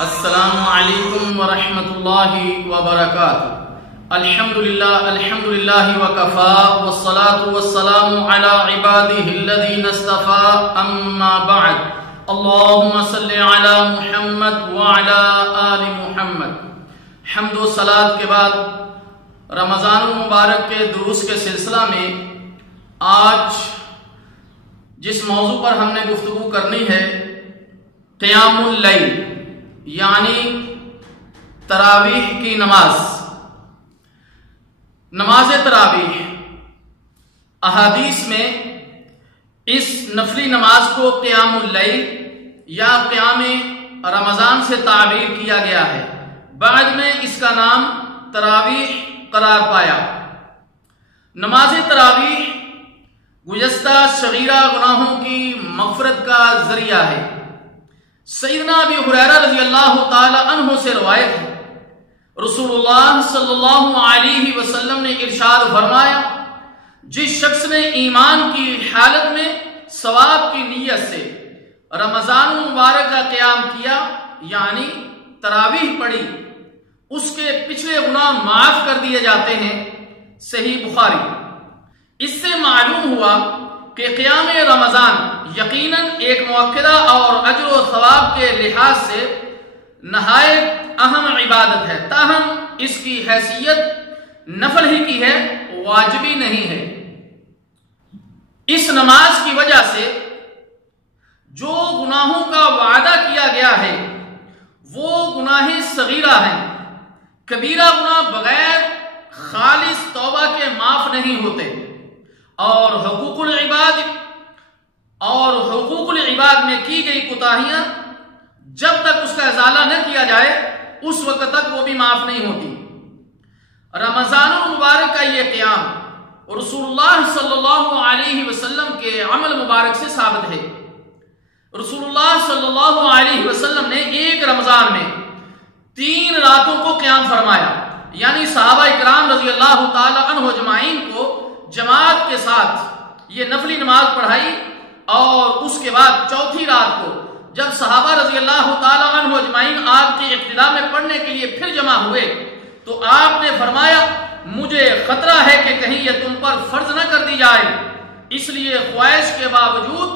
السلام علیکم ورحمۃ اللہ وبرکاتہ۔ الحمدللہ وکفا والصلاة والسلام علی عبادہ الذین اصطفى، اما بعد، اللہم صلی علی محمد وعلی آل محمد۔ حمد و صلاۃ کے بعد رمضان المبارک کے دروس کے سلسلہ میں آج جس موضوع پر ہم نے گفتگو کرنی ہے، قیام اللیل یعنی تراویح کی نماز تراویح۔ احادیث میں اس نفلی نماز کو قیام اللیل یا قیام رمضان سے تعبیر کیا گیا ہے، بعد میں اس کا نام تراویح قرار پایا۔ نماز تراویح گزشتہ صغیرہ گناہوں کی مغفرت کا ذریعہ ہے۔ سیدنا ابی ہریرہ رضی اللہ تعالی عنہ سے روایت ہے، رسول اللہ صلی اللہ علیہ وسلم نے ارشاد فرمایا، جس شخص نے ایمان کی حالت میں ثواب کی نیت سے رمضان المبارک کا قیام کیا یعنی تراویح پڑھی، اس کے پچھلے گناہ معاف کر دیے جاتے ہیں۔ صحیح بخاری۔ اس سے معلوم ہوا کہ قیام رمضان یقیناً ایک مؤکدہ اور اجر و ثواب کے لحاظ سے نہایت اہم عبادت ہے، تاہم اس کی حیثیت نفل ہی کی ہے، واجبی نہیں ہے۔ اس نماز کی وجہ سے جو گناہوں کا وعدہ کیا گیا ہے وہ گناہ صغیرہ ہیں، کبیرہ گناہ بغیر خالص توبہ کے معاف نہیں ہوتے، اور حقوق العباد میں کی گئی کوتاہیاں جب تک اس کا ازالہ نہ کیا جائے اس وقت تک وہ بھی معاف نہیں ہوتی۔ رمضان المبارک کا یہ قیام رسول اللہ صلی اللہ علیہ وسلم کے عمل مبارک سے ثابت ہے۔ رسول اللہ صلی اللہ علیہ وسلم نے ایک رمضان میں 3 راتوں کو قیام فرمایا، یعنی صحابہ اکرام رضی اللہ تعالی عنہ اجمعین کو جماعت کے ساتھ یہ نفلی نماز پڑھائی، اور اس کے بعد چوتھی رات کو جب صحابہ رضی اللہ تعالی عنہ اجمعین آپ کی اقتداء میں پڑھنے کے لیے پھر جمع ہوئے تو آپ نے فرمایا، مجھے خطرہ ہے کہ کہیں یہ تم پر فرض نہ کر دی جائے، اس لیے خواہش کے باوجود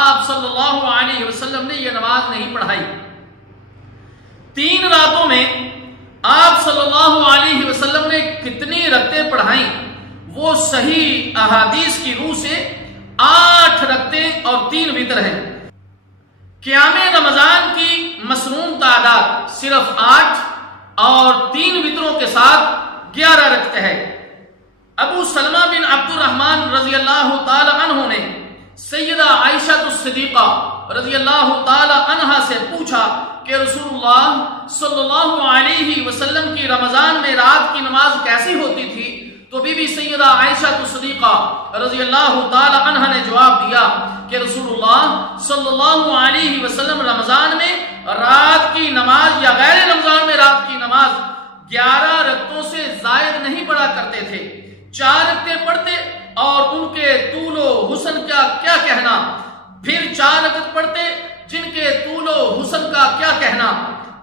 آپ صلی اللہ علیہ وسلم نے یہ نماز نہیں پڑھائی۔ 3 راتوں میں آپ صلی اللہ علیہ وسلم نے کتنی رکعتیں پڑھائیں وہ صحیح احادیث کی روح سے 8 رکعتیں اور 3 وتر ہیں۔ قیام رمضان کی مسنون تعداد صرف 8 اور 3 وتروں کے ساتھ 11 رکعتیں ہے۔ ابو سلمہ بن عبد الرحمن رضی اللہ تعالی عنہ نے سیدہ عائشہ الصدیقہ رضی اللہ تعالی عنہا سے پوچھا کہ رسول اللہ صلی اللہ علیہ وسلم کی رمضان میں رات کی نماز کیسی ہوتی تھی؟ تو بی بی سیدہ عائشہ الصدیقہ رضی اللہ تعالی عنہ نے جواب دیا کہ رسول اللہ صلی اللہ علیہ وسلم رمضان میں رات کی نماز یا غیر رمضان میں رات کی نماز 11 رکعتوں سے زائد نہیں پڑھا کرتے تھے، 4 رکعتیں پڑھتے اور ان کے طول و حسن کا کیا کہنا، پھر 4 رکعت پڑھتے جن کے طول و حسن کا کیا کہنا،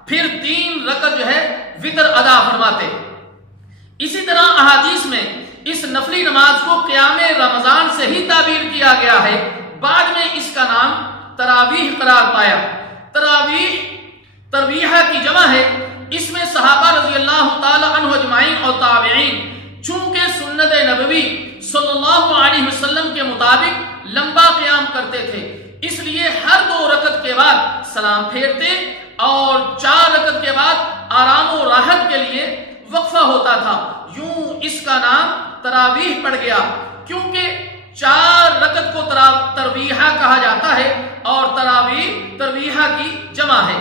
پھر 3 رکعت وتر ادا فرماتے۔ اسی طرح احادیث میں اس نفلی نماز کو قیام رمضان سے ہی تعبیر کیا گیا ہے، بعد میں اس کا نام تراویح قرار پایا۔ تراویح ترویحہ کی جمع ہے، اس میں صحابہ رضی اللہ تعالی عنہ اجمعین اور تابعین چونکہ سنت نبوی صلی اللہ علیہ وسلم کے مطابق لمبا قیام کرتے تھے، اس لیے ہر 2 رکعت کے بعد سلام پھیرتے اور 4 رکعت کے بعد آرام و راحت کے لیے وقفہ ہوتا تھا، یوں اس کا نام تراویح پڑ گیا، کیونکہ 4 رکعت کو ترویحہ کہا جاتا ہے اور تراویح ترویحہ کی جمع ہے۔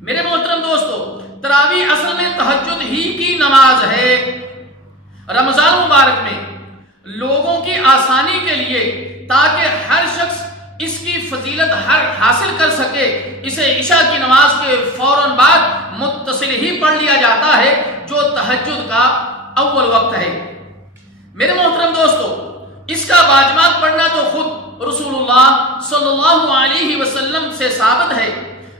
میرے محترم دوستو، تراویح اصل میں تہجد ہی کی نماز ہے۔ رمضان مبارک میں لوگوں کی آسانی کے لیے تاکہ ہر شخص اس کی فضیلت حاصل کر سکے، اسے عشاء کی نماز کے فوراً بعد متصل ہی پڑھ لیا جاتا ہے جو تہجد کا اول وقت ہے۔ میرے محترم دوستو، اس کا باجماعت پڑھنا تو خود رسول اللہ صلی اللہ علیہ وسلم سے ثابت ہے،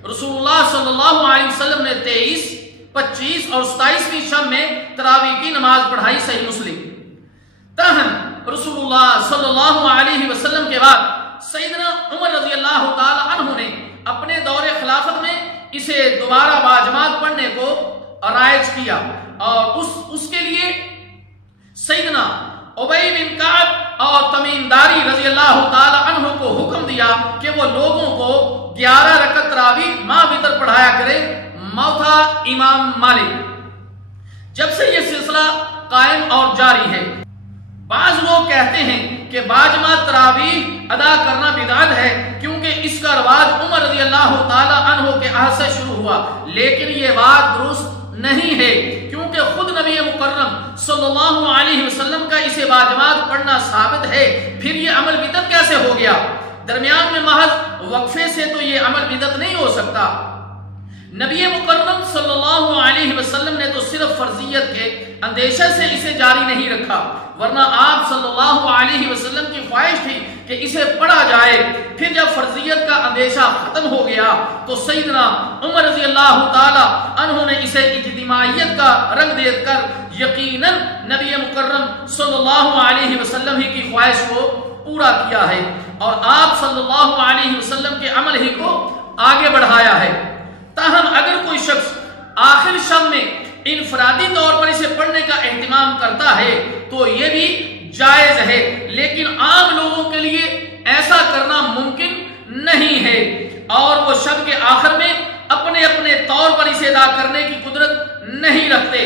رسول اللہ صلی اللہ علیہ وسلم نے 23، 25 اور 27ویں شب میں تراویح کی نماز پڑھائی، صحیح مسلم۔ تاہم رسول اللہ صلی اللہ علیہ وسلم کے بعد سیدنا عمر رضی اللہ تعالی عنہ نے اپنے دور خلافت میں اسے دوبارہ باجماعت پڑھنے کو رائج کیا، اور اس کے لیے سیدنا ابی بن کعب اور تمیم داری رضی اللہ تعالی عنہ کو حکم دیا کہ وہ لوگوں کو 11 رکعت تراویح ماہ وتر پڑھایا کرے، موتا امام مالک۔ جب سے یہ سلسلہ قائم اور جاری ہے۔ بعض لوگ کہتے ہیں کہ باجماعت تراویح ادا کرنا بدعت ہے، کیونکہ اس کا رواج عمر رضی اللہ تعالی عنہ کے عہد سے شروع ہوا، لیکن یہ بات درست نہیں ہے، کیونکہ خود نبی مکرم صلی اللہ علیہ وسلم کا اسے باجماعت پڑھنا ثابت ہے، پھر یہ عمل بدعت کیسے ہو گیا؟ درمیان میں محض وقفے سے تو یہ عمل بدعت نہیں ہو سکتا۔ نبی مکرم صلی اللہ علیہ وسلم نے تو صرف فرضیت کے اندیشے سے اسے جاری نہیں رکھا، ورنہ آپ صلی اللہ علیہ وسلم کی خواہش تھی کہ اسے پڑھا جائے۔ پھر جب فرضیت کا اندیشہ ختم ہو گیا تو سیدنا عمر رضی اللہ تعالی عنہ نے اسے اجتماعیت کا رنگ دے کر یقیناً نبی مکرم صلی اللہ علیہ وسلم ہی کی خواہش کو پورا کیا ہے، اور آپ صلی اللہ علیہ وسلم کے عمل ہی کو آگے بڑھایا ہے۔ تاہم اگر کوئی شخص آخر شب میں انفرادی طور پر اسے پڑھنے کا اہتمام کرتا ہے تو یہ بھی جائز ہے، لیکن عام لوگوں کے لیے ایسا کرنا ممکن نہیں ہے، اور وہ شب کے آخر میں اپنے اپنے طور پر اسے ادا کرنے کی قدرت نہیں رکھتے۔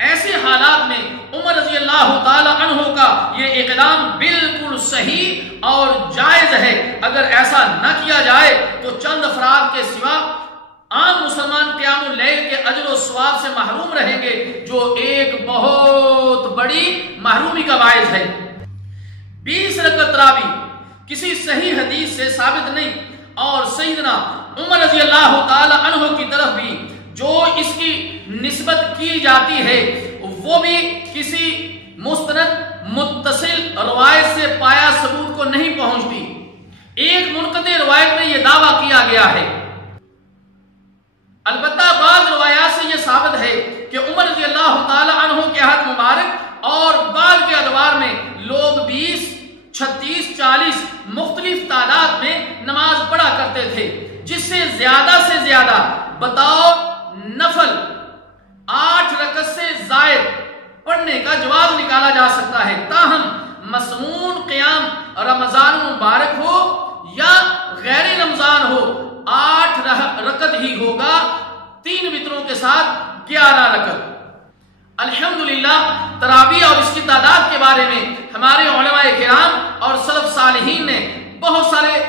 ایسے حالات میں عمر رضی اللہ تعالی عنہ کا یہ اقدام بالکل صحیح اور جائز ہے۔ اگر ایسا نہ کیا جائے تو چند افراد کے سوا عام مسلمان قیام اللیل کے اجر و ثواب سے محروم رہیں گے، جو ایک بہت بڑی محرومی کا باعث ہے۔ 20 رکعت تراویح کسی صحیح حدیث سے ثابت نہیں، اور سیدنا عمر رضی اللہ تعالی عنہ کی طرف بھی جو اس کی نسبت کی جاتی ہے وہ بھی کسی مستند متصل روایت سے پایا ثبوت کو نہیں پہنچتی۔ ایک منقطع روایت میں یہ دعویٰ کیا گیا ہے، البتہ بعض روایات سے یہ ثابت ہے کہ عمر رضی اللہ تعالی عنہ کے عہد مبارک اور بعد کے ادوار میں لوگ 20، 36، 40 مختلف تعداد میں نماز پڑھا کرتے تھے، جس سے زیادہ بطور نفل 8 رکعت سے زائد پڑھنے کا جواز نکالا جا سکتا ہے۔ تاہم مسمون قیام رمضان مبارک ہو یا غیر رمضان ہو، 8 رکعت ہی ہوگا، 3 وتروں کے ساتھ 11 رکعت۔ الحمدللہ تراویح اور اس کی تعداد کے بارے میں ہمارے علماء کرام اور سلف صالحین نے بہت سارے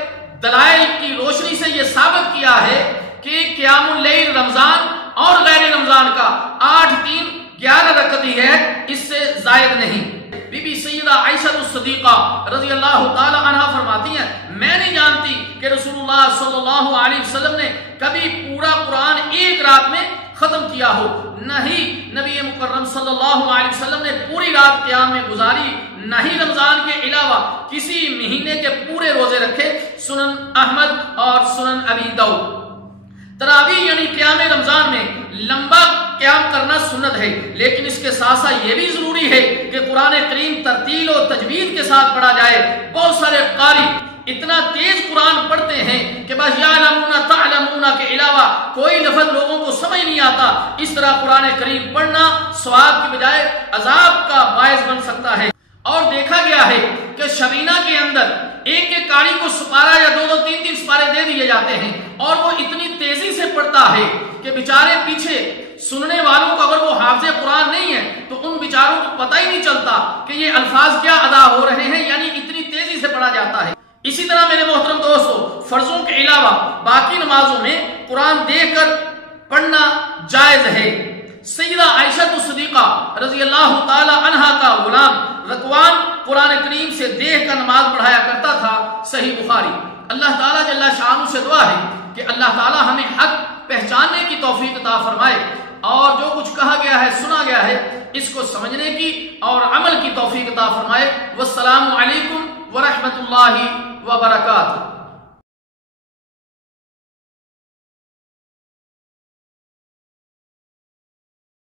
دلائل کی روشنی سے یہ ثابت کیا ہے کہ قیام اللیل رمضان اور غیر رمضان کا 8، 3، 11 رکعت ہی ہے، اس سے زائد نہیں۔ بی بی سیدہ عائشہ الصدیقہ رضی اللہ تعالی عنہا فرماتی ہیں، میں نہیں جانتی کہ رسول اللہ صلی اللہ علیہ وسلم نے کبھی پورا قرآن ایک رات میں ختم کیا ہو، نہ ہی نبی مکرم صلی اللہ علیہ وسلم نے پوری رات قیام میں گزاری، نہ ہی رمضان کے علاوہ کسی مہینے کے پورے روزے رکھے۔ سنن احمد اور سنن ابی داؤد۔ تراویح یعنی قیام رمضان میں لمبا قیام کرنا سنت ہے، لیکن اس کے ساتھ ساتھ یہ بھی ضروری ہے کہ قرآن کریم ترتیل و تجوید کے ساتھ پڑھا جائے۔ بہت سارے قاری اتنا تیز قرآن پڑھتے ہیں کہ بس یعلمون تعلمون کے علاوہ کوئی لفظ لوگوں کو سمجھ نہیں آتا۔ اس طرح قرآن کریم پڑھنا ثواب کی بجائے عذاب کا باعث بن سکتا ہے۔ اور دیکھا گیا ہے کہ شبینہ کے اندر ایک ایک قاری کو سپارہ یا 2، 3، 3 سپارے دے دیے جاتے ہیں، اور وہ اتنی تیزی سے پڑھتا ہے کہ بیچارے پیچھے سننے والوں کو اگر وہ حافظ قرآن نہیں ہے تو ان بیچاروں کو پتہ ہی نہیں چلتا کہ یہ الفاظ کیا ادا ہو رہے ہیں، یعنی اتنی تیزی سے پڑھا جاتا ہے۔ اسی طرح میرے محترم دوستو، فرضوں کے علاوہ باقی نمازوں میں قرآن دیکھ کر پڑھنا جائز ہے۔ سیدہ عائشہ الصدیقہ رضی اللہ تعالی عنہا کا غلام رکوان قرآن کریم سے دیکھ کر نماز پڑھایا کرتا تھا، صحیح بخاری۔ اللہ تعالیٰ جل شانہ سے دعا ہے کہ اللہ تعالیٰ ہمیں حق پہچاننے کی توفیق عطا فرمائے، اور جو کچھ کہا گیا ہے سنا گیا ہے اس کو سمجھنے کی اور عمل کی توفیق عطا فرمائے۔ والسلام علیکم ورحمۃ اللہ وبرکاتہ۔